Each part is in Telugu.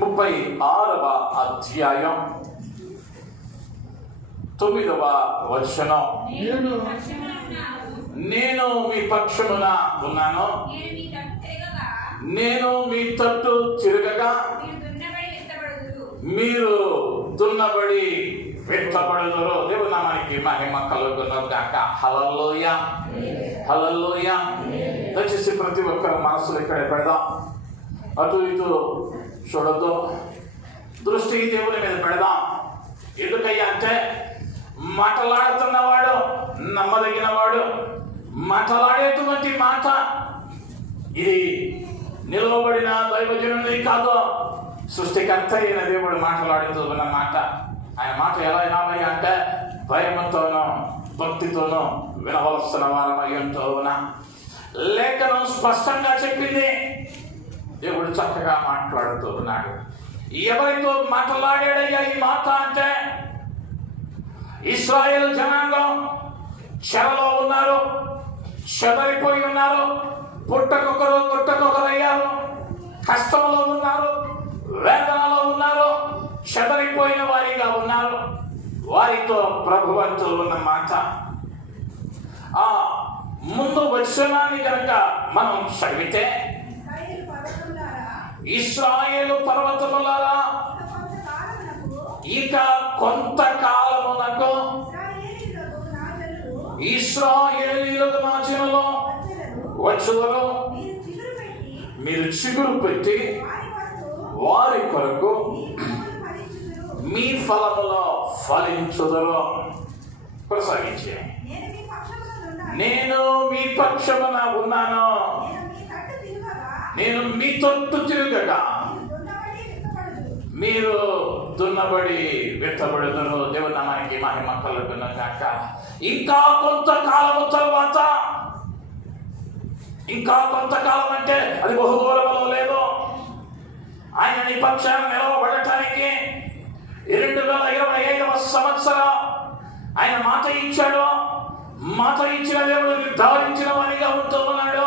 36వ అధ్యాయం 9వ వచనం. నేను మీ పక్షమున ఉన్నాను, నేను మీ తట్టు తిరగగా మీరు దున్నబడి విత్తబడుదురు. దేవుని నామానికి మహిమ కలుగును గాక. హల్లెలూయా, హల్లెలూయా. దయచేసి ప్రతి ఒక్కరు మనసులు ఇక్కడ పెడదాం, అటు ఇటు చూడద్దు, దృష్టి దేవుని మీద పెడదాం. ఎందుకయ్యా అంటే మాట్లాడుతున్నవాడు నమ్మదగిన వాడు. మాట్లాడేటువంటి మాట ఇది నిలవబడిన దైవజనుడి కాదు, సృష్టికర్త అయిన దేవుడు మాట్లాడుతూ ఉన్న మాట. ఆయన మాట ఎలా వినాలి అంటే భయంతోనూ భక్తితోనూ వినవలసిన వారమయ్యంతో ఉన్న లేఖనం స్పష్టంగా చెప్పింది. దేవుడు చక్కగా మాట్లాడుతూ ఉన్నాడు. ఎవరితో మాట్లాడాడయ్యా ఈ మాట అంటే ఇశ్రాయేలు జనాంగం చెరలో ఉన్నారు, చెదరిపోయి ఉన్నారు, పుట్టకొకరు గుట్టకొకరు అయ్యారు, కష్టంలో ఉన్నారు, వేదనలో ఉన్నారు, చెదరిపోయిన వారిగా ఉన్నారు. వారితో ప్రభువంతో ఉన్న మాట. ఆ ముందు వచనాన్ని కనుక మనం చదివితే, ఇశ్రాయేలు పర్వతములారా ఇక కొంతకాలమునకు ఇశ్రాయేలీయులకు నా జనులు వచ్చుదురు, మీరు చిగురు పెట్టి వారి కొరకు మీ ఫలములో ఫలించుదురు. కొనసాగించే, నేను మీ పక్షమున ఉన్నాను, నేను మీ తట్టు తిరగగా మీరు దున్నబడి విత్తబడుదురు. దేవుని నామానికి మహిమ కలుగును గాక. ఇంకా కొంతకాలము తర్వాత, ఇంకా కొంతకాలం అంటే అది బహు దూరంలో లేదు. ఆయన నీ పక్షాన్ని నిలవబడటానికి 2025వ సంవత్సరం ఆయన మాట ఇచ్చాడు. మాట ఇచ్చిన దేవుడు నిర్ధారించిన వానిగా ఉంటూ ఉన్నాడు.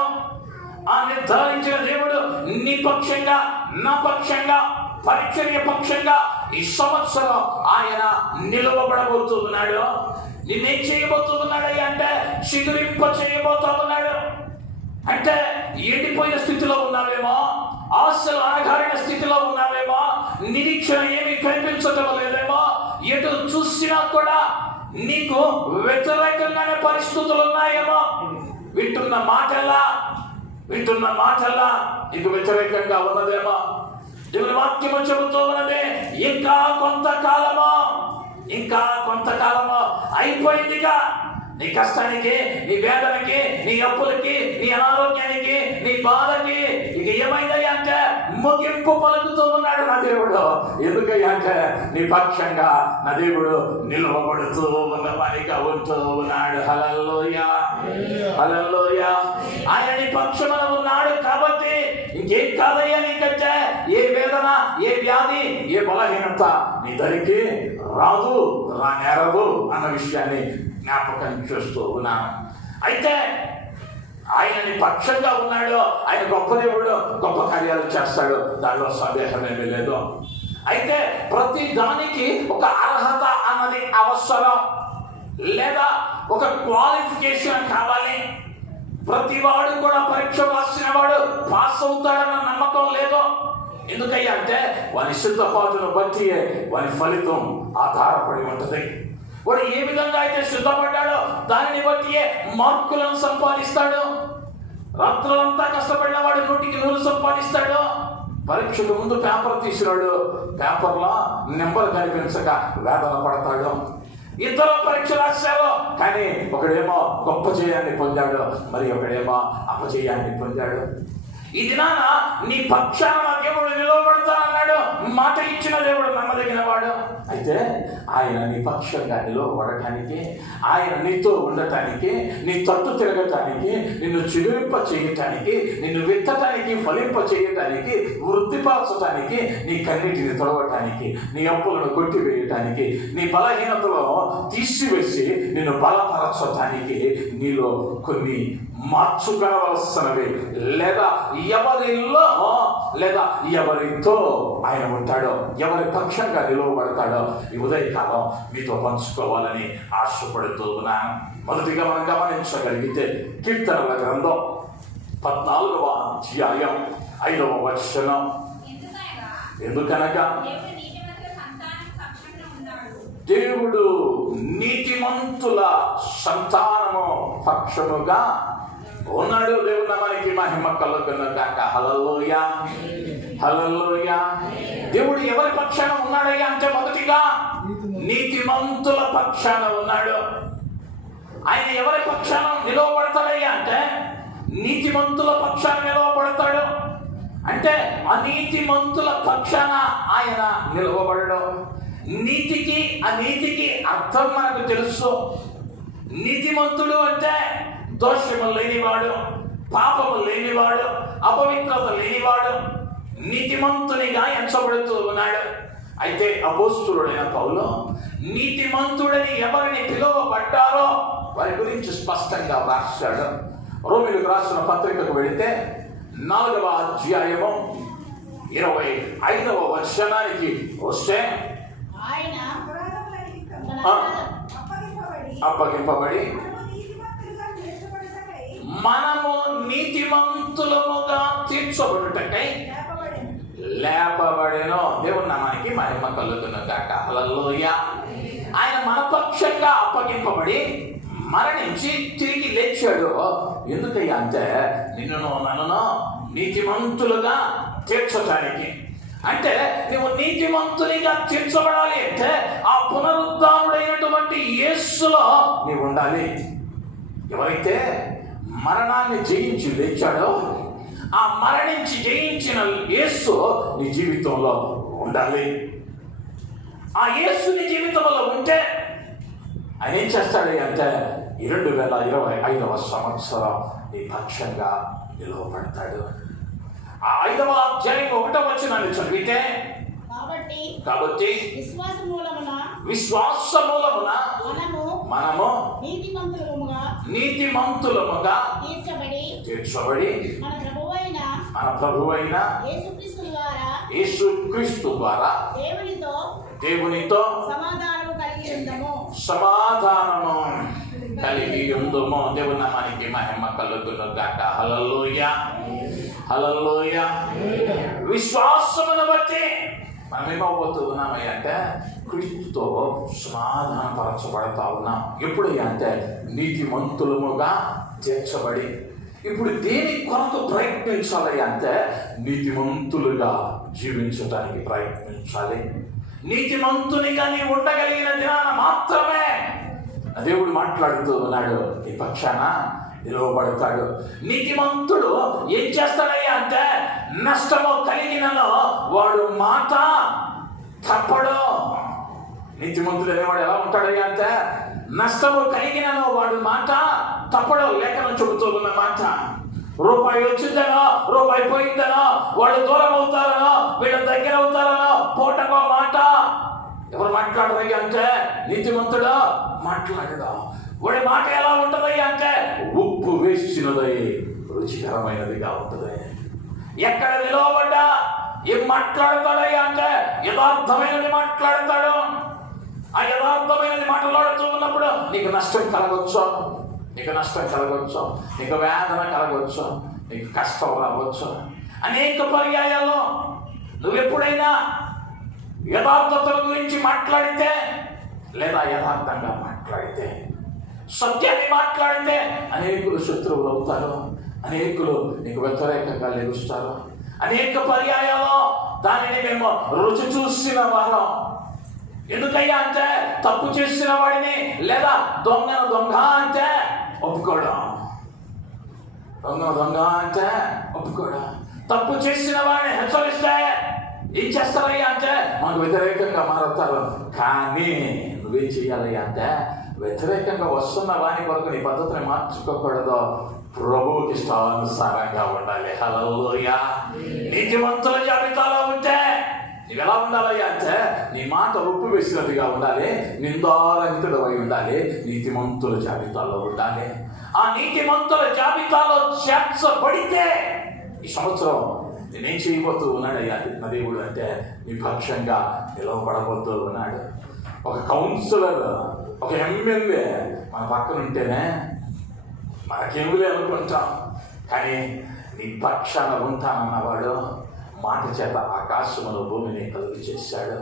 ఆ నిర్ధారించిన దేవుడు నీ పక్షంగా, నా పక్షంగా, పరిచర్య పక్షంగా ఈ సంవత్సరం ఆయన నిలవబడబోతున్నాడు. నిన్నేం చేయబోతున్నాడు అంటే చిగురింప చేయబోతూ ఉన్నాడు. అంటే ఎండిపోయిన స్థితిలో ఉన్నావేమో, ఆశలు అణగారిన స్థితిలో ఉన్నావేమో, నిరీక్షణ ఏమీ కనిపించటం లేదేమో, ఎటు చూసినా కూడా నీకు వ్యతిరేకంగానే పరిస్థితులు ఉన్నాయేమో, వింటున్న మాటల్లా నీకు వ్యతిరేకంగా ఉన్నదేమో. దేవుని వాక్యము చెబుతూ ఉన్నది, ఇంకా కొంతకాలము అయిపోయిందిగా. నీ కష్టానికి, నీ వేదనకి, నీ అప్పులకి, నీ అనారోగ్యానికి, నీ బాధకి ఇక ఏమైందయ్యా అంటే ముగింపు పలుకుతూ ఉన్నాడు నా దేవుడు. ఎందుకయ్యా అంటే నీ పక్షంగా నా దేవుడు నిలవబడుతూ ఉన్న వారిగా ఉంటూ ఉన్నాడు. హల్లెలూయా, హల్లెలూయా. ఆయన నీ పక్షమున ఉన్నాడు కాబట్టి ఇంకేం కాదయ్యా నీకంటే ఏ వేదన, ఏ వ్యాధి, ఏ బలహీనత నీ దరికి రానేరదు అన్న విషయాన్ని జ్ఞాపకం చేస్తూ ఉన్నాను. అయితే ఆయన నీ పక్షంగా ఉన్నాడు. ఆయన గొప్ప దేవుడు, గొప్ప కార్యాలు చేస్తాడు, దానిలో సందేహమేమీ లేదు. అయితే ప్రతి దానికి ఒక అర్హత అన్నది అవసరం, లేదా ఒక క్వాలిఫికేషన్ కావాలి. ప్రతి వాడు కూడా పరీక్ష రాసిన వాడు పాస్ అవుతాడన్న నమ్మకం లేదు. ఎందుకయ్యా అంటే వాని సిద్ధపాటును బట్టి వాని ఫలితం ఆధారపడి ఉంటుంది. వాడు ఏ విధంగా అయితే సిద్ధపడ్డాడో దానిని బట్టి మార్కులను సంపాదిస్తాడు. రాత్రులంతా కష్టపడిన వాడు 100కి 100 సంపాదిస్తాడు. పరీక్షకు ముందు పేపర్ తీసినాడు, పేపర్లో నెంబర్ కనిపించక వేదన పడతాడు. ఇద్దరు పరీక్ష రాశారు, కానీ ఒకడేమో గొప్ప జయాన్ని పొందాడు, మరి ఒకడేమో అపజయాన్ని పొందాడు. ఈ దినాన నీ పక్షాన దేవుడు నిలవబడతానన్నాడు. మాట ఇచ్చిన దేవుడు నమ్మదగిన వాడు. అయితే ఆయన నీ పక్షంగా నిలవబడటానికి, ఆయన నీతో ఉండటానికి, నీ తట్టు తిరగటానికి, నిన్ను చిగురింప చేయటానికి, నిన్ను విత్తటానికి, ఫలింప చేయటానికి, వృద్ధిపరచటానికి, నీ కన్నిటిని తొడవటానికి, నీ అప్పులను కొట్టివేయటానికి, నీ బలహీనతలో తీసివేసి నిన్ను బలపరచటానికి నీలో కొన్ని మార్చుకొనవలసినవి, లేదా ఎవరిలో లేదా ఎవరితో ఆయన ఉంటాడో, ఎవరి పక్షంగా నిలువబడతాడో ఈ ఉదయకాలం మీతో పంచుకోవాలని ఆశపడుతూ ఉన్నాను. మొదటిగా మనం గమనించగలిగితే కీర్తనల గ్రంథం 14వ అధ్యాయం 5వ వచనం. ఎందుకనగా దేవుడు నీతిమంతుల సంతానము పక్షముగా ఉన్నాడు. దేవుడు నామానికి మహిమ కలుగునుగాక. హల్లెలూయా, హల్లెలూయా. దేవుడు ఎవరి పక్షాన ఉన్నాడయ్యా అంటే మొదటిగా నీతిమంతుల పక్షాన ఉన్నాడు. ఆయన ఎవరి పక్షాన నిలవబడతాడయ్యా అంటే నీతిమంతుల పక్షాన నిలవబడతాడు. అంటే అనీతిమంతుల పక్షాన ఆయన నిలవబడడం. నీతికి అనీతికి అర్థం మనకు తెలుసు. నీతిమంతుడు అంటే దోషము లేనివాడు, పాపము లేనివాడు, అపవిత్రత లేనివాడు, నీతిమంతునిగా ఎంచబడుతూ ఉన్నాడు. అయితే అపోస్తులుడైన పౌలు నీతిమంతుడని ఎవరిని పిలువబడ్డారో వారి గురించి స్పష్టంగా రాశాడు. రోమీయులకు రాసిన పత్రికకు వెళితే 4వ అధ్యాయము 25వ వచనానికి వస్తే అప్పగింపబడి మనము నీతిమంతులముగా తీర్చబడుటకై లేపబడెను. దేవుని నామానికి మహిమ కలుగునుగాక. హల్లెలూయా. ఆయన మన పక్షంగా అప్పగింపబడి మరణించి తిరిగి లేచాడు. ఎందుకయ్యా అంటే నిన్ను నన్ను నీతిమంతులుగా తీర్చడానికి. అంటే నువ్వు నీతిమంతునిగా తీర్చబడాలి అంటే ఆ పునరుద్ధానుడైనటువంటి యేసులో నీవు ఉండాలి. ఎవరైతే మరణాన్ని జయించి లేచాడో ఆ మరణించి జయించిన యేసు నీ జీవితంలో ఉండాలి. ఆ యేసు నీ జీవితంలో ఉంటే ఆయన ఏం చేస్తాడు అంటే 2025వ సంవత్సరం నీ పక్షంగా నిలవబడతాడు. ఆ 5వ అధ్యాయం 1వ వచనాన్ని చదివితే కాబట్టి విశ్వాస మూలమున మనము నీతిమంతులముగా తీర్చబడి మన ప్రభువైన యేసుక్రీస్తు ద్వారా దేవునితో సమాధానము కలిగి ఉందుము. దేవుని నామానికి మహిమ కలుగునుగాక. హల్లెలూయా, హల్లెలూయా. విశ్వాసమును బట్టి మనం ఏమవుతూ ఉన్నామయ్య అంటే క్రీస్తుతో సమాధానపరచబడతా ఉన్నాం. ఎప్పుడయ్యా అంటే నీతిమంతులముగా తీర్చబడి. ఇప్పుడు దేని కొరకు ప్రయత్నించాలి అంటే నీతిమంతులుగా జీవించడానికి ప్రయత్నించాలి. నీతిమంతునిగా నీవు ఉండగలిగిన దినాన మాత్రమే దేవుడు మాట్లాడుతూ ఉన్నాడు. ఈ పక్షాన నిలవబడతాడు. నీతిమంతుడు ఏం చేస్తాడయ్యా అంటే నష్టము కలిగినలో వాడు మాట తప్పడు. నీతిమంతుడు అనేవాడు ఎలా ఉంటాడయ్యా అంటే నష్టము కలిగినలో వాడు మాట తప్పడు. లేఖనం చెబుతూ ఉన్న మాట. రూపాయి వచ్చిందనో రూపాయి పోయిందనో వాళ్ళు దూరం అవుతారనో వీళ్ళ దగ్గర అవుతారనో పూటకో మాట ఎవరు మాట్లాడరయ్యా అంటే నీతిమంతుడు మాట్లాడదా. వాడి మాట ఎలా ఉంటుందయ్యా అంటే ఉప్పు వేసినదై రుచికరమైనదిగా ఉంటుంది. ఎక్కడ నిలవబడ్డా ఏం మాట్లాడతాడయ్యా అంటే యథార్థమైనది మాట్లాడతాడు. ఆ యథార్థమైనది మాట్లాడుతూ ఉన్నప్పుడు నీకు నష్టం కలగొచ్చు, నీకు నష్టం కలగొచ్చు, నీకు వేదన కలగొచ్చు, నీకు కష్టం రావచ్చు. అనేక పర్యాయాల్లో నువ్వెప్పుడైనా యథార్థతల గురించి మాట్లాడితే లేదా యథార్థంగా మాట్లాడితే సత్యాన్ని మాట్లాడితే అనేకులు శత్రువులు అవుతారు, అనేకులు నీకు వ్యతిరేకంగా లెగుస్తారు. అనేక పర్యాయాల్లో దానిని మేము రుచి చూసిన వారం. ఎందుకయ్యా అంటే తప్పు చేసిన వాడిని లేదా దొంగ అంటే ఒప్పుకోవడం, దొంగ అంటే ఒప్పుకోవడం. తప్పు చేసిన వాడిని హెచ్చరిస్తే ఏం చేస్తారయ్యా అంటే మనకు వ్యతిరేకంగా మారుతారు. కానీ నువ్వేం చెయ్యాలయ్యా అంటే వ్యతిరేకంగా వస్తున్న వాని కొరకు నీ పద్ధతిని మార్చుకోకూడదు. ప్రభువుకి ఇష్టానుసారంగా ఉండాలి. హల్లెలూయా. నీతిమంతుల జాబితాలో ఉంటే నువ్వు ఎలా ఉండాలయ్యా అంటే నీ మాట ఉప్పు వేసినట్టుగా ఉండాలి, నిందారహితుడు అయి ఉండాలి, నీతిమంతుల జాబితాలో ఉండాలి. ఆ నీతిమంతుల జాబితాలో చేర్చబడితే ఈ సంవత్సరం నేనేం చేయబోతూ ఉన్నాడయ్యా నా దేవుడు అంటే నీ పక్షంగా నిలవబడబోతూ ఉన్నాడు. ఒక కౌన్సిలర్, ఒక ఎమ్మెల్యే మన పక్కన ఉంటేనే మనకేమిలే అనుకుంటాం, కానీ నీ పక్షాన ఉంటానన్నవాడు మాట చేత ఆకాశమును భూమిని కలుగు చేశాడు.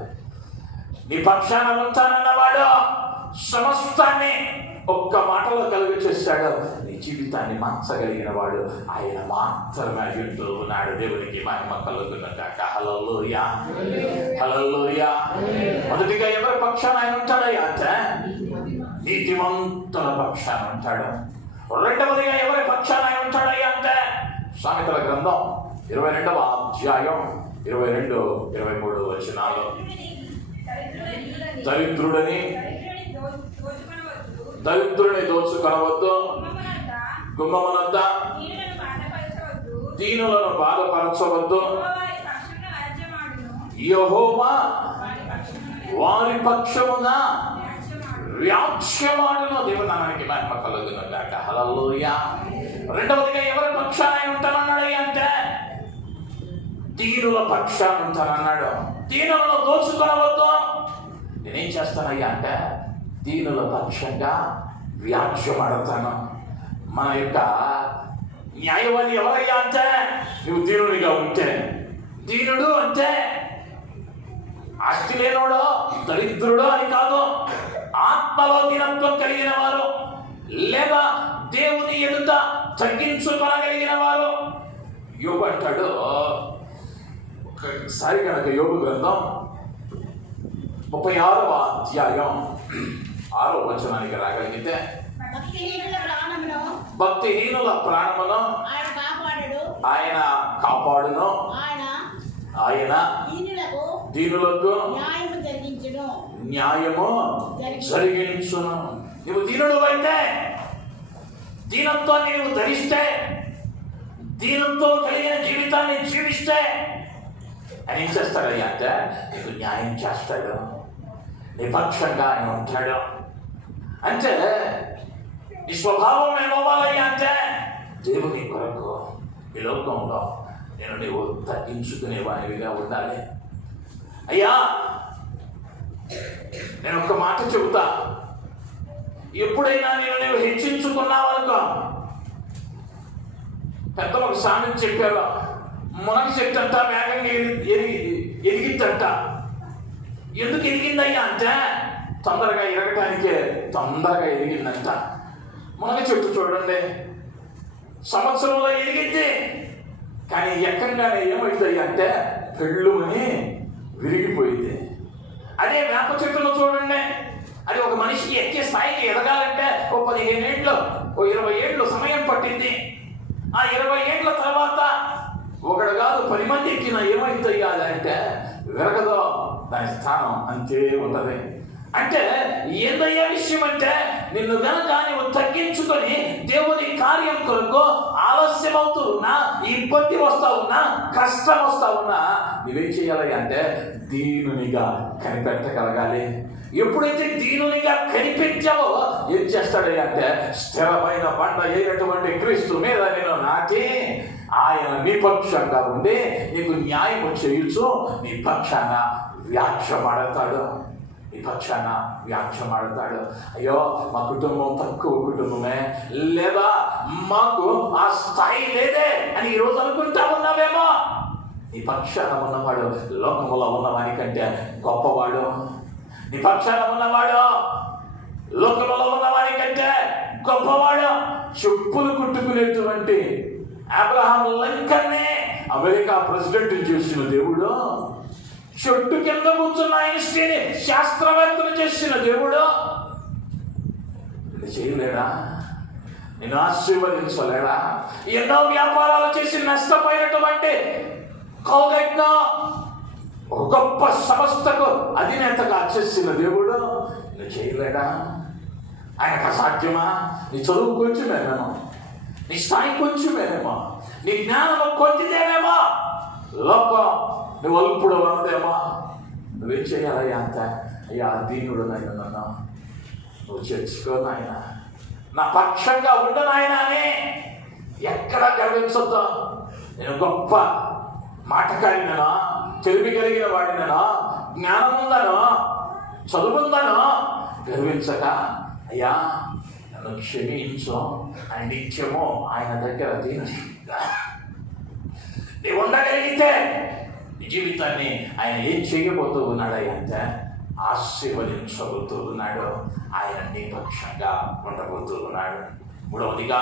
నీ పక్షాన ఉంటానన్నవాడు సమస్తాన్ని ఒక్క మాటలో కలుగు చేశాడు. నీ జీవితాన్ని మార్చగలిగిన వాడు ఆయన మాత్రమే అంటూ ఉన్నాడు. దేవునికి మహిమ కలుగునుగాక. హల్లెలూయా, హల్లెలూయా. మొదటిగా ఎవరి పక్షాన ఆయన ఉంటాడయ్యా అంటే నీతిమంతుల పక్షాన ఉంటాడు. రెండవదిగా ఎవరి పక్షాన ఆయన ఉంటాడయ్యా అంటే సామెతల గ్రంథం 22వ అధ్యాయం 22-23 వచనాలు. దరిద్రుడిని దోచుకొనవద్దు, గుమ్మమునొద్ద దీనులను బాధపరచవద్దు, యెహోవా వారి పక్షమున వ్యాజ్యమాడును. దేవుని నామానికి మహిమ కలుగునుగాక. హల్లెలూయా. రెండవదిగా ఎవరి పక్షాన ఉంటానన్నాడు అంటే దీనుల పక్షాన ఉంటానన్నాడు. దీనులను దోచుకొనవద్దు. నేనేం చేస్తానయ్యా అంటే దీనుల పక్షంగా వ్యాజ్యమాడతాను. మన యొక్క న్యాయవాది ఎవరయ్యా అంటే నువ్వు దీనునిగా ఉంటే. దీనుడు అంటే ఆస్తి లేనోడో దరిద్రుడో అని కాదు, ఆత్మలో దీనత్వం కలిగిన వారు, లేదా దేవుని ఎదుట తగ్గించుకొనగలిగిన వారు. యోబు అంటాడు, ఒకసారి కనుక యోబు గ్రంథం 36వ అధ్యాయం 6వ వచనానికి రాగలిగితే, భక్తిహీనుల ప్రాణమును ఆయన కాపాడును, ఆయన దీనులకు న్యాయము జరిగించును. నువ్వు దీనుడు అయితే, దీనంత్వాన్ని నువ్వు ధరిస్తే, దీనంతో కలిగిన జీవితాన్ని జీవిస్తే ఆయన ఏం చేస్తాడయ్యా అంటే నీకు న్యాయం చేస్తాడు, నిపక్షంగా ఆయన ఉంటాడు. అంటే నీ స్వభావం ఏమవ్వాలయ్యా అంటే దేవుని కొరకు ఈ లోకంలో నీవు తగ్గించుకునే వానివిగా ఉండాలి. అయ్యా నేను ఒక మాట చెబుతా, ఎప్పుడైనా నీవు హెచ్చించుకున్నావనుకో, పెద్దలు ఒక సామెత చెప్పారు, మునగ చెట్టు అంట వేగంగా ఎదిగిద్దంట. ఎందుకు ఎదిగిందయ్యా అంటే తొందరగా తొందరగా ఎదిగిందంట. మునగ చెట్టు చూడండి, సంవత్సరంలో ఎదిగింది, కానీ ఎక్కంగానే ఏమవుతాయి అంటే పెళ్ళుమని విరిగిపోయింది. అదే వేప చెట్టును చూడండి, అది ఒక మనిషికి ఎక్కే స్థాయికి ఎదగాలంటే ఓ 15 ఏళ్ళు, ఓ 20 ఏళ్ళు సమయం పట్టింది. ఆ 20 ఏళ్ళ తర్వాత ఒకడు కాదు 10 మంది ఎక్కిన ఏమవుతాయి అంటే విరగదో, దాని స్థానం అంతే ఉంటుంది. అంటే ఏదయ్యే విషయం అంటే నిన్ను కనుక నువ్వు తగ్గించుకొని దేవుని కార్యం కొరకు ఆలస్యం అవుతూ ఉన్నా, ఇబ్బంది వస్తా ఉన్నా, కష్టం వస్తా ఉన్నా, నువ్వేం చేయాలి అంటే దీనునిగా కనిపెట్టగలగాలి. ఎప్పుడైతే దీనునిగా కనిపించావో ఏం చేస్తాడు అంటే స్థిరమైన బండ అయినటువంటి క్రీస్తు మీద నేను నాటి ఆయన నీ పక్షంగా ఉండి నీకు న్యాయము చేయుచు నీ పక్షాన వ్యాఖ్యమాడతాడు. నీ పక్షాన వ్యాఖ్యమాడతాడు. అయ్యో మా కుటుంబం తక్కువ కుటుంబమే, లేదా మాకు ఆ స్థాయి లేదే అని ఈరోజు అనుకుంటా ఉన్నావేమో. నీ పక్షాన ఉన్నవాడు లోకములో ఉన్నవాని కంటే గొప్పవాడు. నీ పక్షాన ఉన్నవాడు లోకములో ఉన్నవాని కంటే గొప్పవాడు. చెప్పులు కుట్టుకునేటువంటి అబ్రహాం లింకన్నే అమెరికా ప్రెసిడెంట్ చేసిన దేవుడు, చెట్టు కింద కూర్చున్న ఐన్స్టీన్ శాస్త్రవేత్తలు చేసిన దేవుడు ఇది చేయలేడా? నేను ఆశీర్వదించలేడా? ఎన్నో వ్యాపారాలు చేసి నష్టపోయినటువంటి కౌగట్ను ఒక గొప్ప సంస్థకు అధినేతగా చేసిన దేవుడు నువ్వు చేయలేడా? ఆయనకు అసాధ్యమా? నీ చదువు కొంచెమేమో, నీ స్థాయి కొంచెమేమో, నీ జ్ఞానం కొంచెమేమో, లోకం నువ్వు అల్పుడు అన్నదేమో. నువ్వేం చేయాలయ్యా అంత? అయ్యా దీనుడు నాయన, నన్ను నువ్వు చేర్చుకో నాయన, నా పక్షంగా ఉండు నాయన అని ఎక్కడ గర్వించొద్దు. నేను గొప్ప మాటకాడినో, తెలివి కలిగిన వాడినో, జ్ఞానం ఉందనో, చదువుందనో గర్వించక, అయ్యా నన్ను క్షమించు అని నిత్యము ఆయన దగ్గర తీర్చి నీవు ఉండగలిగితే నీ జీవితాన్ని ఆయన ఏం చేయబోతూ ఉన్నాడు అంటే ఆశీర్వదించబోతూ ఉన్నాడు. ఆయన నీ పక్షంగా ఉండబోతూ ఉన్నాడు. మూడవదిగా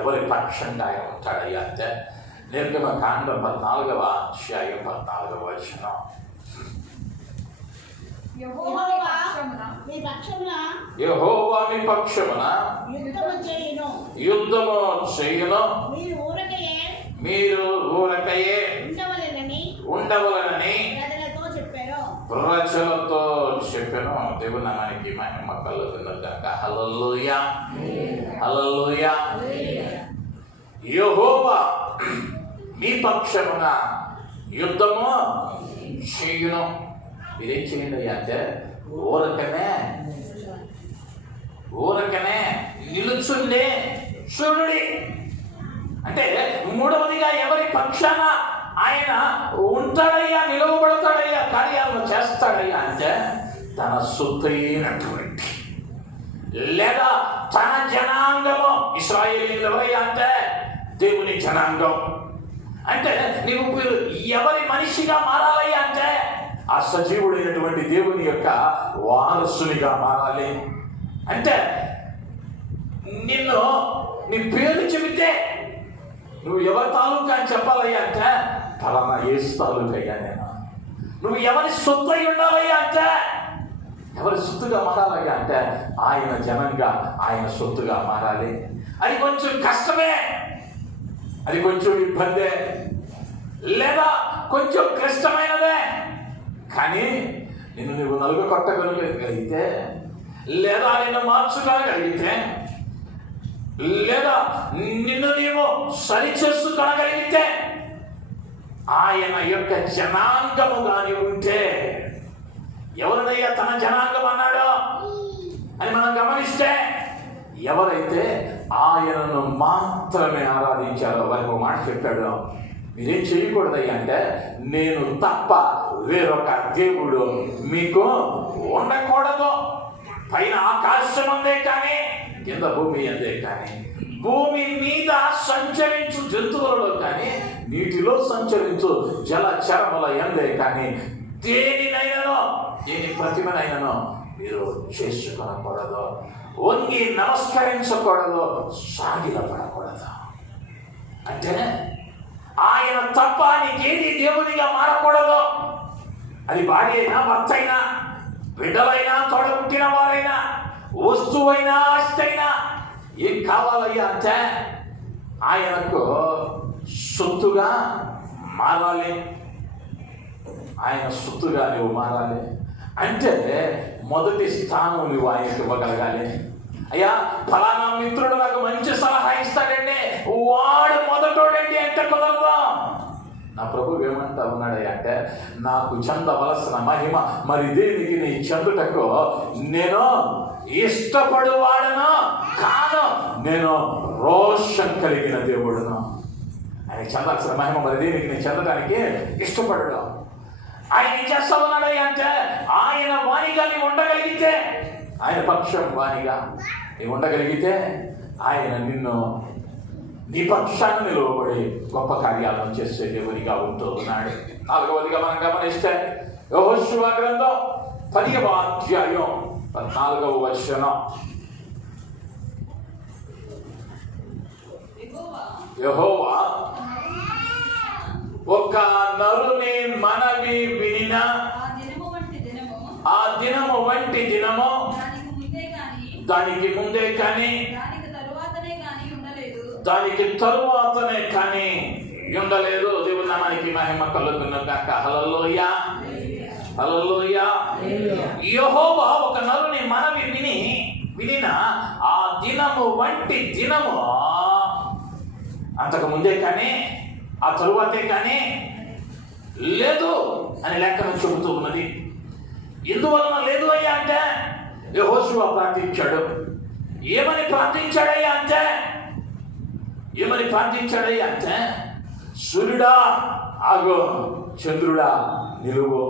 ఎవరి పక్షంగా ఆయన ఉంటాడయ్యా అంటే నిర్గమకాండం 14వ అధ్యాయం 14వ వచనం. యెహోవా మీ పక్షమున యుద్ధము చేయును, మీరు ఊరకయే ఉండవలనని ప్రజలతో చెప్పాను. దేవుని నామానికి మహిమ కలుగును గాక. హల్లెలూయా, హల్లెలూయా. యెహోవా మీ పక్షమున యుద్ధము చేయును. మీరేం చేయండి అంటే ఊరకనే నిలుచుండే చూడుడి. అంటే మూడవదిగా ఎవరి పక్షాన ఆయన ఉంటాడయ్యా, నిలవబడతాడయ్యా, కార్యాలను చేస్తాడయ్యా అంటే తన సొత్తైనటువంటి లేదా తన జనాంగము. ఇశ్రాయేలీయులు ఎవరయ్యా అంటే దేవుని జనాంగం. అంటే నీవు ఎవరి మనిషిగా మారాలయ్యా అంటే ఆ సజీవుడైనటువంటి దేవుని యొక్క వారసునిగా మారాలి. అంటే నీ పేరు చెబితే నువ్వు ఎవరి తాలూకా అని చెప్పాలయ్యా అంటే ఫలానా యేసు తాలూకయ్యా నేను. నువ్వు ఎవరి సొత్తు అయి ఉండాలయ్యా అంటే ఎవరి సొత్తుగా మారాలయ్యా అంటే ఆయన జనంగా, ఆయన సొత్తుగా మారాలి. అది కొంచెం కష్టమే, అది కొంచెం ఇబ్బందే, లేదా కొంచెం క్లిష్టమైనదే. కానీ నువ్వు నలుగు కొట్టగలిగితే, లేదా నిన్ను మార్చుకోగలిగితే, లేదా నిన్ను నీవు సరిచేసుకోగలిగితే, ఆయన యొక్క జనాంగముగా నీవు ఉంటే, ఎవరినయ్యా తన జనాంగం అన్నాడో అని మనం గమనిస్తే, ఎవరైతే ఆయనను మాత్రమే ఆరాధించారో వారికి మాట చెప్పాడు, మీరేం చేయకూడదయ్యా అంటే నేను తప్ప వేరొక దేవుడు మీకు ఉండకూడదు. పైన ఆకాశం అందే కానీ కింద భూమి అందే కానీ, భూమి మీద సంచరించు జంతువులలో కానీ, నీటిలో సంచరించు జలచరముల ఎందే కానీ దేనినైనానో, దేని ప్రతిమనైనానో మీరు చేసుకొనకూడదు, వంగి నమస్కరించకూడదు, సాగిలపడకూడదు. అంటే ఆయన తప్ప నీకేది దేవునిగా మారకూడదు. అది భార్య అయినా, భర్త అయినా, బిడ్డలైనా, తోడబుట్టిన వారైనా, వస్తువైనా, ఆస్తి అయినా, ఏం కావాలయ్యా అంటే ఆయనకు సొత్తుగా మారాలి. ఆయన సొత్తుగా నువ్వు మారాలి అంటే మొదటి స్థానం నువ్వు ఆయనకు ఇవ్వగలగాలి. అయ్యా ఫలానా మిత్రుడు నాకు మంచి సలహా ఇస్తాడండి, వాడు మొదటోడండి అంటే కుదరదు. నా ప్రభు ఏమంటా ఉన్నాడయ్యా అంటే నాకు చెందవలసిన మహిమ మరి దేనికి నీ చెందుటకు నేను ఇష్టపడువాడను కాను, నేను రోషం కలిగిన దేవుడును. ఆయన చెందాల్సిన మహిమ మరి దేనికి నేను చెందడానికి ఇష్టపడడం. ఆయన ఏం చేస్తా ఉన్నాడయ్యా అంటే ఆయన వాణిగా నీవు ఉండగలిగితే, ఆయన పక్షం వాణిగా నీవు ఉండగలిగితే ఆయన నిన్ను నీ పక్షాన్ని నిలువబడి గొప్ప కార్యాలను చేసే దేవునిగా ఉంటూ ఉన్నాడు. 4వదిగా మనం గమనిస్తే యెహోషువ గ్రంథం 10వ అధ్యాయం 14వ వచనం. యెహోవా ఒక నరుని మనవి వినిన ఆ దినము వంటి దినము దానికి ముందే కానీ దానికి తరువాతనే కానీ ఉండలేదు. దేవుని నామానికి మహిమ కలుగును గాక. హల్లెలూయా, హల్లెలూయా. యెహోవా ఒక నరుని మనవి వినిన ఆ దినము వంటి దినము అంతకు ముందే కానీ ఆ తరువాతే కానీ లేదు అని లేఖనం చెబుతూ ఉన్నది. ఎందువలన లేదు అయ్యా అంటే యెహోషువ ప్రార్థించాడు. ఏమని ప్రార్థించాడయ్యా అంటే సూర్యుడా ఆగు, చంద్రుడా నిలువు.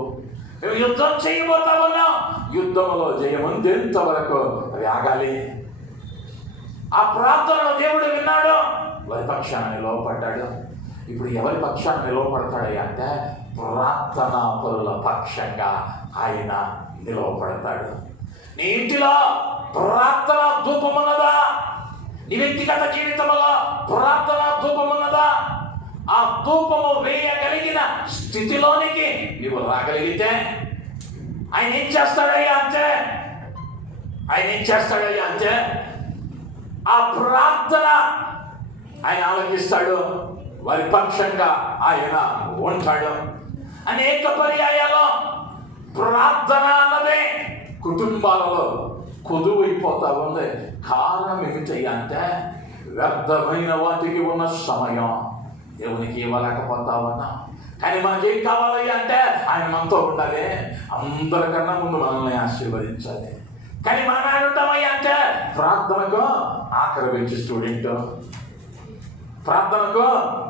మేము యుద్ధం చేయబోతా ఉన్నాం. యుద్ధంలో జయముందేంత వరకు అవి ఆగాలి. ఆ ప్రార్థనలో దేవుడు విన్నాడు, వారి పక్షాన నిలవబడ్డాడు. ఇప్పుడు ఎవరి పక్షాన నిలవబడతాడయ్యా అంటే ప్రార్థనా పరుల పక్షంగా ఆయన నిలవబడతాడు. నీ ఇంటిలో ప్రార్థనా ధూపం ఉన్నదా? నీ వ్యక్తిగత జీవితంలో ప్రార్థనా ధూపం ఉన్నదా? ఆ ధూపము వేయగలిగిన స్థితిలోనికి నీవు రాగలిగితే ఆయన ఏం చేస్తాడయ్యా అంటే ఆ ప్రార్థన ఆయన ఆలకిస్తాడు, వారి పక్షంగా ఆయన ఉంటాడు. అనేక పర్యాయాల్లో ప్రార్థన అన్నదే కుటుంబాలలో కొదువైపోతా ఉంది. కారణం ఏమిటయ్యా అంటే వ్యర్థమైన వాటికి ఉన్న సమయం దేవునికి ఇవ్వలేకపోతా ఉన్నాం. కానీ మనకేం కావాలయ్యా అంటే ఆయన మనతో ఉండాలి, అందరికన్నా ముందు మనల్ని ఆశీర్వదించాలి. కానీ మనం ఏమంటామయ్యా అంటే ప్రార్థనకు ఆఖరి బెంచి స్టూడెంట్, ప్రార్థనకు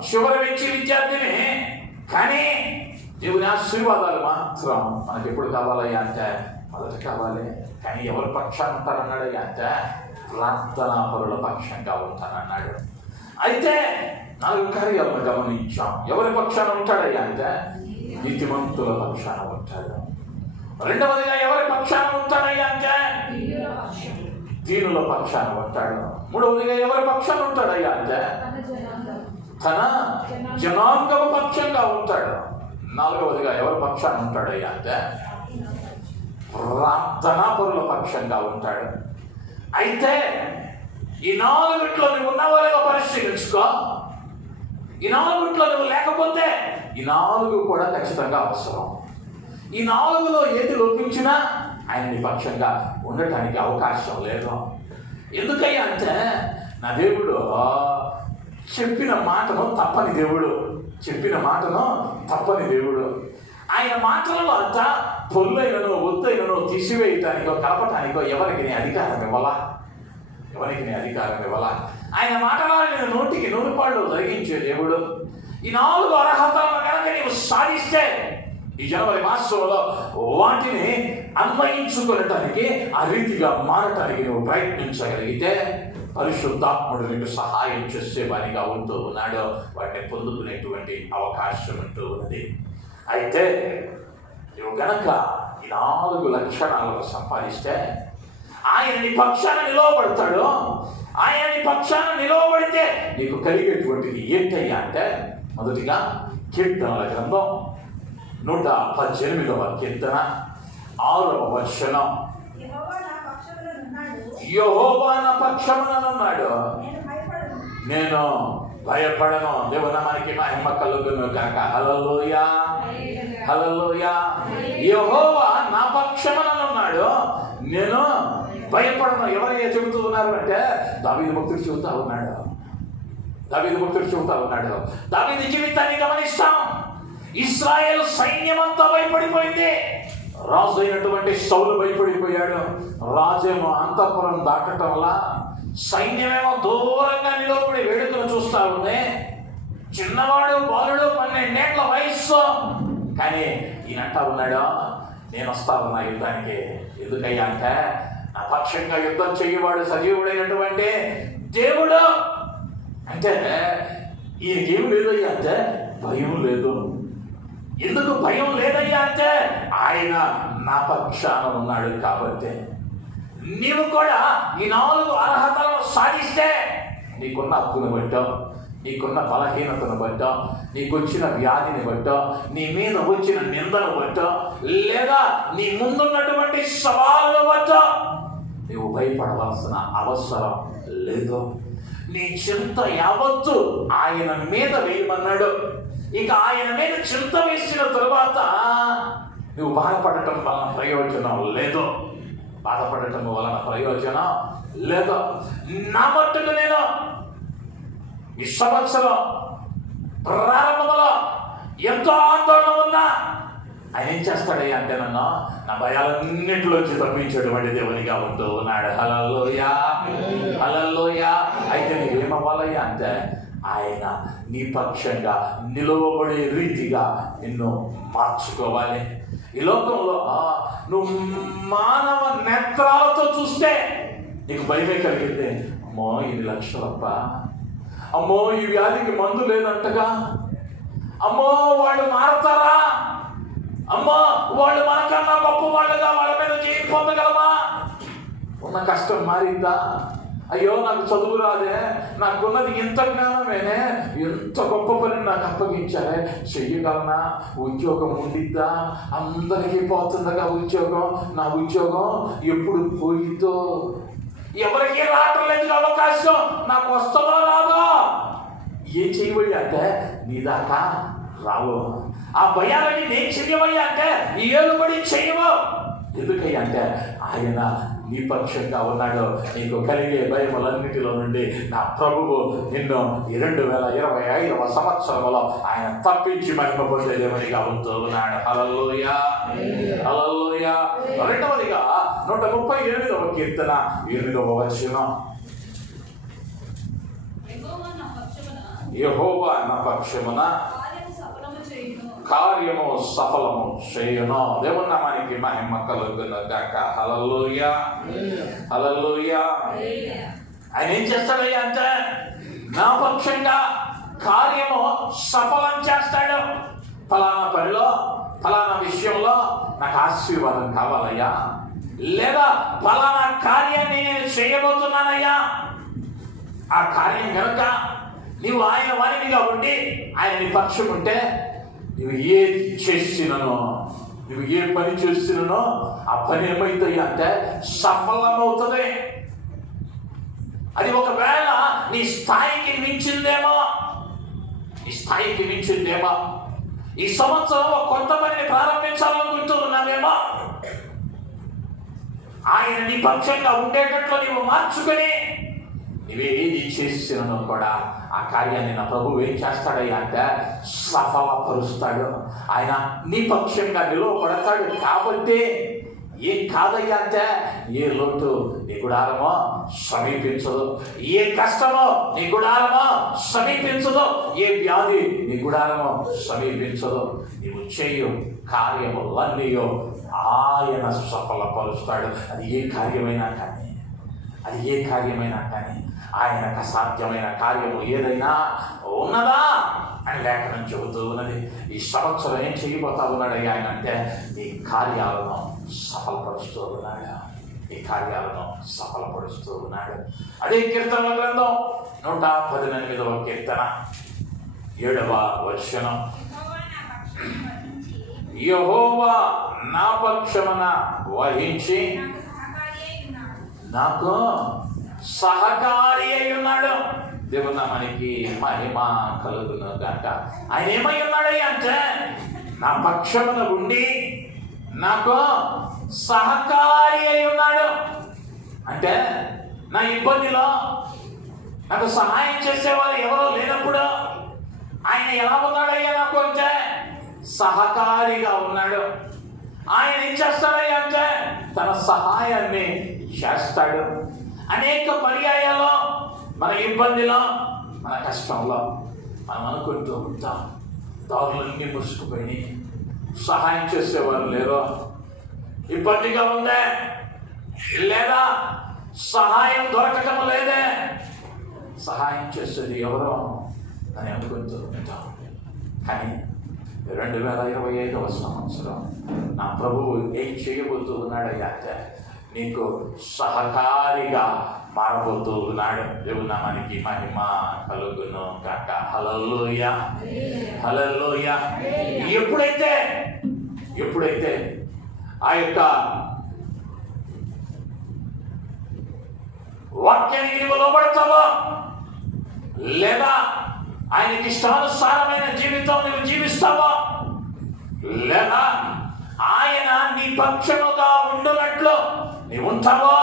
చివరి బెంచి విద్యార్థిని. కానీ దేవుని ఆశీర్వాదాలు మాత్రం మనకి ఎప్పుడు కావాలయ్యా అంటే మొదట కావాలి. కానీ ఎవరి పక్షాన ఉంటారన్నాడయ్యా అంటే ప్రార్థనా పరుల పక్షంగా ఉంటానన్నాడు. అయితే 4 కార్యాలను గమనించాం. ఎవరి పక్షాన ఉంటాడయ్యా అంటే నీతిమంతుల పక్షాన ఉంటాడు. రెండవదిగా ఎవరి పక్షాన ఉంటాడయ్యా అంటే దీనుల పక్షాన ఉంటాడు. మూడవదిగా ఎవరి పక్షాన ఉంటాడయ్యా అంటే తన జనాంగము పక్షంగా ఉంటాడు. నాలుగవదిగా ఎవరి పక్షాన ఉంటాడయ్యా అంటే ప్రార్థనా పరుల పక్షంగా ఉంటాడు. అయితే ఈ 4 నువ్వు ఉన్నావో లేదో పరిశీలించుకో. ఈ 4 నువ్వు లేకపోతే ఈ 4 కూడా ఖచ్చితంగా అవసరం. ఈ 4లో ఏది లోపించినా ఆయన నీ పక్షంగా ఉండటానికి అవకాశం లేదు. ఎందుకయ్యా అంటే నా దేవుడు చెప్పిన మాటను తప్పని దేవుడు, ఆయన మాటలలో అంట పొల్లైనను ఒత్తైనను తీసివేయటానికో కలపటానికో ఎవరికి అధికారం ఇవ్వాలా. ఆయన మాటలో నేను నోటికి నూరుపాళ్ళు జరిగించే దేవుడు. ఈ 4 అర్హతలను కనుక నీవు సాధిస్తే ఈ జనవరి మాసంలో వాటిని అన్వయించుకోవటానికి ఆ రీతిగా మారటానికి నువ్వు ప్రయత్నించగలిగితే పరిశుద్ధాత్ముడు నీకు సహాయం చేసేవానిగా ఉంటూ ఉన్నాడు. వాటిని పొందుకునేటువంటి అవకాశం ఉంటూ ఉన్నది. అయితే నువ్వు గనక ఈ 4 లక్షణాలను సంపాదిస్తే ఆయన నీ పక్షాన నిలవబడతాడు. ఆయన నీ పక్షాన నిలవబడితే నీకు కలిగేటువంటిది ఏంటయ్యా అంటే మొదటిగా కీర్తనల గ్రంథం 118వ కీర్తన 6వ వచనం, యెహోవా నా పక్షముననున్నాడు, నేను భయపడను. దేవుని నామానికి మహిమ కలుగును గాక. హల్లెలూయా, హల్లెలూయా. యెహోవా నా పక్షముననున్నాడు, నేను భయపడను. ఎవరైనా చెబుతూ ఉన్నారు అంటే దావీదు భక్తుడు చెబుతా ఉన్నాడు. దావీదు జీవితాన్ని గమనిస్తాం. ఇశ్రాయేల్ సైన్యమంతా భయపడిపోయింది. రాజు అయినటువంటి సౌలు భయపడిపోయాడు. రాజేమో అంతఃపురం దాటటం వల్ల సైన్యమేమో దూరంగా నిలబడి వేడుకలు చూస్తా ఉంది. చిన్నవాడు బాలుడు 12 ఏళ్ల వయస్సు. కానీ ఈయనంటా ఉన్నాడు, నేను వస్తా ఉన్నా యుద్ధానికి. ఎందుకయ్యా అంటే నా పక్షంగా యుద్ధం చేయవాడు సజీవుడైనటువంటి దేవుడు. అంటే ఈయనకేం లేదయ్యా అంటే భయం లేదు. ఎందుకు భయం లేదయ్యా అంటే ఆయన నా పక్షాన ఉన్నాడు కాబట్టి. నీవు కూడా ఈ 4 అర్హతలను సాధిస్తే నీకున్న హక్కును బట్టో, నీకున్న బలహీనతను బట్టో, నీకొచ్చిన వ్యాధిని బట్టో, నీ మీద వచ్చిన నిందను బట్టో, లేదా నీ ముందున్నటువంటి సవాళ్ళను బట్టో నీవు భయపడవలసిన అవసరం లేదు. నీ చింత యావత్తు ఆయన మీద వేయమన్నాడు. ఇక ఆయన మీద చింత వేసిన తరువాత నువ్వు బాధపడటం వలన ప్రయోజనం లేదు. నా మట్టుకు నేను ఈ సంవత్సరం ప్రారంభంలో ఎంతో ఆందోళన ఉన్నా ఆయన ఏం చేస్తాడయ్యా అంటే నన్ను నా భయాలన్నింటిలోంచి తప్పించేటువంటి దేవునిగా ఉంటూ ఉన్నాడు. హల్లెలూయా, హల్లెలూయా. అయితే నీకు ఏమవ్వాలయ్యా అంటే ఆయన నీ పక్షంగా నిలవబడే రీతిగా నిన్ను మార్చుకోవాలి. ఈ లోకంలో నువ్వు మానవ నేత్రాలతో చూస్తే నీకు భయమే కలిగింది. అమ్మో 8 లక్షలప్ప, అమ్మో ఈ వ్యాధికి మందు లేదంటగా, అమ్మో వాళ్ళు మారతారా, అమ్మో వాళ్ళు మనకన్నా గొప్ప వాళ్ళుగా వాళ్ళ మీద జయం పొందగలమా, ఉన్న కష్టం మారిందా, అయ్యో నాకు చదువు రాదే, నాకున్నది ఇంత జ్ఞానమేనే, ఎంత గొప్ప పని నాకు అప్పగించారే, చెయ్యగలనా, ఉద్యోగం ఉండిద్దా, అందరికీ పోతుండగా ఉద్యోగం, నా ఉద్యోగం ఎప్పుడు పోయిద్దో, ఎవరికి రావటం లేదు అవకాశం, నాకు వస్తుందో రాదో, ఏం చేయబోయా అంటే నీ దాకా రావు. ఆ భయాలని నేను చెయ్యవయ్యా అంటే ఏలుబడి చెయ్యవు. ఎందుకయ్యా అంటే ఆయన నీ పక్షంగా ఉన్నాడు. నీకు కలిగే భయములన్నిటిలో నుండి నా ప్రభువు నిన్ను 2025వ సంవత్సరంలో ఆయన తప్పించి మహిమ పొందేదేమనిగా ఉంటూ ఉన్నాడు. హల్లెలూయా, హల్లెలూయా. రెండవదిగా 138వ కీర్తన 8వ వచనం, యెహోవా నా పక్షమున కార్యము సఫలము చేయును. దేవుని నామానికి మహిమ కలుగును గాక. హల్లెలూయా, హల్లెలూయా. ఆయన ఏం చేస్తాడయ్యా అంటే నా పక్షంగా కార్యము సఫలం చేస్తాడు. ఫలానా పనిలో, ఫలానా విషయంలో నాకు ఆశీర్వాదం కావాలయ్యా, లేదా ఫలానా కార్యాన్ని నేను చేయబోతున్నానయ్యా, ఆ కార్యం కనుక నీవు ఆయన వారినిగా ఉండి ఆయన నీ పక్షం ఉంటే నువ్వు ఏది చేసిననో, నువ్వు ఏ పని చేసిననో ఆ పని ఏమవుతాయి అంటే సఫలమవుతుంది. అది ఒకవేళ నీ స్థాయికి మించిందేమో, నీ స్థాయికి మించిందేమో, ఈ సంవత్సరం కొత్త పనిని ప్రారంభించాలనుకుంటున్నావేమో, ఆయన నీ పక్షంగా ఉండేటట్లు నీవు మార్చుకొని నువ్వేది చేసినో కూడా ఆ కార్యాన్ని నా ప్రభువు ఏం చేస్తాడయ్యా అంటే సఫలపరుస్తాడు. ఆయన నీ పక్షంగా నిలువబడతాడు. కాబట్టి ఏం కాదయ్యా అంటే ఏ లోటు నీ గుడారమో సమీపించదు, ఏ కష్టమో నీ గుడారమో సమీపించదు, ఏ వ్యాధి నీ గుడారమో సమీపించదు. నీవు చేయు కార్యములన్నీ ఆయన సఫలపరుస్తాడు. అది ఏ కార్యమైనా కానీ, అది ఏ కార్యమైనా కానీ ఆయనకు అసాధ్యమైన కార్యము ఏదైనా ఉన్నదా అని లేఖనం చెబుతూ ఉన్నది. ఈ సంవత్సరం ఏం చేయబోతా ఉన్నాడు ఆయన అంటే ఈ కార్యాలను సఫలపరుస్తూ ఉన్నాడు, ఈ కార్యాలను సఫలపరుస్తూ ఉన్నాడు. అదే కీర్తనల గ్రంథం 118వ కీర్తన 7వ వచనం, యెహోవా నా పక్షమున వహించి నాకు సహకారి అయి ఉన్నాడు. దేవుని నామానికి మహిమ కలుగును గాక. ఆయన ఏమై ఉన్నాడు అంటే నా పక్షమున ఉండి నాకు సహకారి అయి ఉన్నాడు. అంటే నా ఇబ్బందిలో నాకు సహాయం చేసేవారు ఎవరో లేనప్పుడు ఆయన ఎలా ఉన్నాడయ్యా నాకు అంటే సహకారిగా ఉన్నాడు. ఆయన ఏం చేస్తాడయ్యా అంటే తన సహాయాన్ని చేస్తాడు. అనేక పర్యాయాల్లో మన ఇబ్బందిలో, మన కష్టంలో మనం అనుకుంటూ ఉంటాం దారులన్నీ ముసుకుపోయి సహాయం చేసేవారు లేరు, ఇబ్బందిగా ఉందే, లేదా సహాయం దొరకటం లేదే, సహాయం చేసేది ఎవరో అని అనుకుంటూ ఉంటాం. కానీ 2025వ సంవత్సరం నా ప్రభువు ఏం చేయబోతూ ఉన్నాడయ్యా అంటే నీకు సహకారిగా మారబోతూ ఉన్నాడు. దేవుని నామానికి మహిమ కలుగును గాక. హల్లెలూయా, హల్లెలూయా. ఎప్పుడైతే ఆ యొక్క వాక్యానికి నువ్వు లోబడతావో, లేదా ఆయనకి ఇష్టానుసారమైన జీవితం నువ్వు జీవిస్తావో, లేదా ఆయన నీ పక్షముగా ఉండునట్లు నీవు ఉంటావో,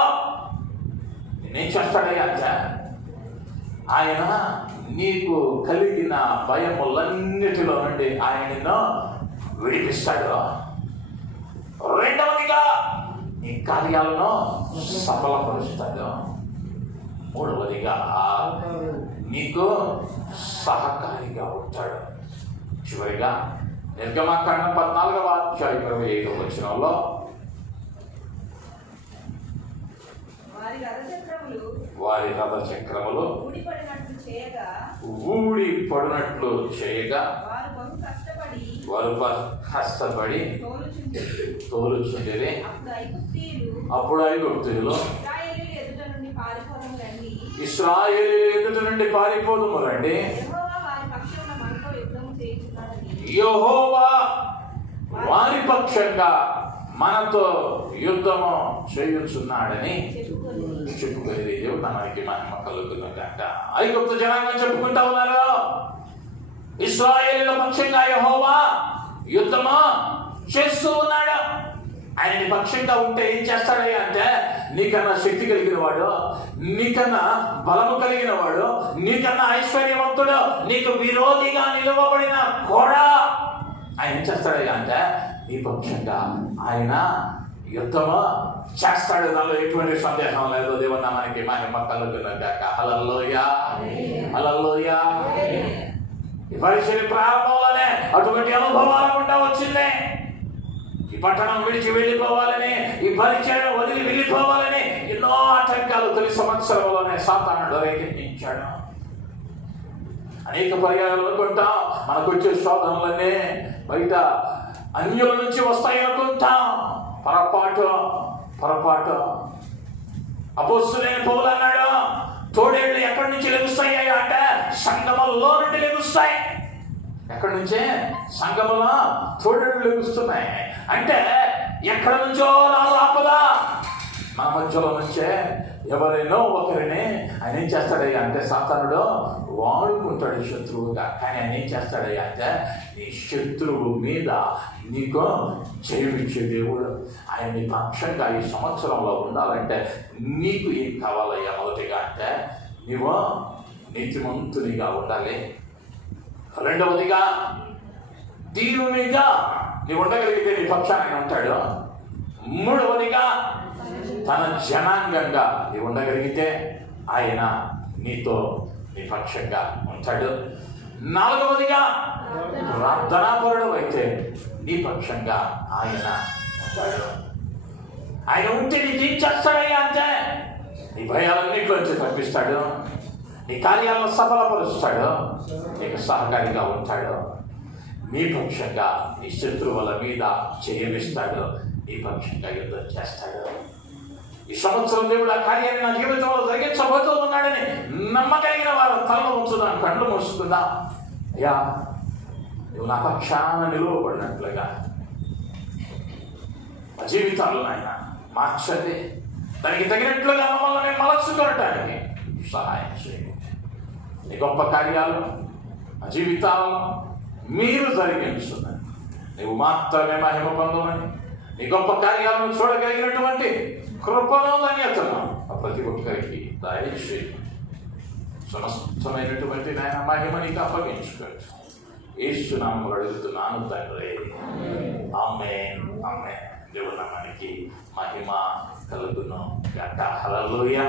నేనేం చేస్తాడయ్యా అంటే ఆయన నీకు కలిగిన భయములన్నిటిలో నుండి ఆయన నిన్ను విడిపిస్తాడు. రెండవదిగా నీ కార్యాలను సఫలపరుస్తాడు. మూడవదిగా నీకు సహకారిగా ఉంటాడు. చివరిగా నిర్గమకాండం 14వ అధ్యాయం 25వ వచనంలో వారి రథ చక్రములు ఊడి పడినట్లు చేయగా వారు కష్టపడి తోలుచుండిరి. అప్పుడు ఐగుప్తీయులు ఇశ్రాయేలీయుల ఎదుట నుండి పారిపోదుము రండి, యెహోవా వారి పక్షంగా మనతో యుద్ధము చేయుచున్నాడని చెప్పుకునేది. దేవుడు మనకి మహిమ కలుగుతుందంట. ఐగుప్తు జనాంగం చెప్పుకుంటా ఉన్నారు, ఇశ్రాయేలీయుల పక్షంగా యెహోవా యుద్ధము చేస్తూ ఉన్నాడు. ఆయన పక్షంగా ఉంటే ఏం చేస్తాడయ్యా అంటే, నీకన్నా శక్తి కలిగిన వాడు, నీకన్నా బలము కలిగిన వాడు, నీకన్నా ఐశ్వర్యవంతుడు, నీకు విరోధిగా నిలవబడిన కూడా ఆయన ఏం చేస్తాడయ్యా అంటే నీ పక్షంగా ఆయన యుద్ధము చేస్తాడు. దానిలో ఎటువంటి సందేహం లేదు. దేవుని నామానికి మహిమ కలుగునుగాక. హల్లెలూయా, హల్లెలూయా. ఈ పరిచర్య ప్రారంభంలోనే అటువంటి అనుభవాలు గుండా వచ్చింది. ఈ పట్టణం విడిచి వెళ్ళిపోవాలని, ఈ పరిచయం వదిలి వెళ్ళిపోవాలని ఎన్నో ఆటంకాలు తొలి సంవత్సరంలోనే సాతానుడు రేకెత్తించాడు. అనేక పర్యాయాలు అనుకుంటాం మనకు వచ్చే శోధనలన్నీ బయట అన్యుల నుంచి వస్తాయి అనుకుంటాం. పొరపాటు. అపోస్తలుడైన పౌలు అన్నాడు, తోడేళ్ళు ఎక్కడి నుంచి లెగుస్తాయి అంటే సంగమంలో నుండి లెగుస్తాయి. ఎక్కడి నుంచే? సంగమంలో తోడేళ్ళు లెగుస్తున్నాయి అంటే ఎక్కడి నుంచో రాదు ఆపదా. మన మధ్యలో నుంచే ఎవరైనా ఒకరిని ఆయన ఏం చేస్తాడయ్యా అంటే సాతానుడు వాడుకుంటాడు శత్రువుగా. కానీ ఆయన ఏం చేస్తాడయ్యా అంటే నీ శత్రువు మీద నీకు జయమిచ్చే దేవుడు. ఆయన నీ పక్షంగా ఈ సంవత్సరంలో ఉండాలంటే నీకు ఏం కావాలయ్యా? మొదటిగా అంటే నీవు నీతిమంతునిగా ఉండాలి. రెండవదిగా దీనునిగా నీవు ఉండగలిగితే నీ పక్షాన్ని ఉంటాడు. మూడవదిగా తన జనాంగంగా నీవు ఉండగలిగితే ఆయన నీతో నీ పక్షంగా ఉంటాడు. నాలుగవదిగా ప్రార్థనాపరుడు అయితే నీ పక్షంగా ఆయన ఉంటాడు. ఆయన ఉంటే నీకు ఏం చేస్తాడయ్యా అంటే నీ భయాలన్నింటిలోంచి తప్పిస్తాడు, నీ కార్యాలను సఫలపరుస్తాడు, నీకు సహకారిగా ఉంటాడు, నీ పక్షంగా నీ శత్రువుల మీద చేయమిస్తాడు, నీ పక్షంగా యుద్ధం చేస్తాడు. ఈ సంవత్సరం దేవుడు ఆ కార్యాన్ని నా జీవితంలో జరిగించబోతూ ఉన్నాడని నమ్మకలిగిన వారు తలలో ఉంచుదాం, కళ్ళు మూసుకుందాం. అయ్యా నువ్వు నా పక్షాన నిలువబడినట్లుగా ఆ జీవితాలను ఆయన మార్చండి, దానికి తగినట్లుగా మమ్మల్ని మలచుకోవటానికి సహాయం చేయండి. నీ గొప్ప కార్యాలు ఆ జీవితాలను మీరు జరిగించున్నాను, నువ్వు మాత్రమే మహిమ పొందమని, నీ గొప్ప కార్యాలను చూడగలిగినటువంటి కృపను ధన్యతను ప్రతి ఒక్కరికి దయచేయండి. సమస్తమైనటువంటి నాయన మహిమ నీకు అప్పగించుకోవచ్చు. యేసు నామములో అడుగుతున్నాను తండ్రి, ఆమేన్, ఆమేన్. దేవుని నామానికి మహిమ కలుగును గాక. హల్లెలూయా.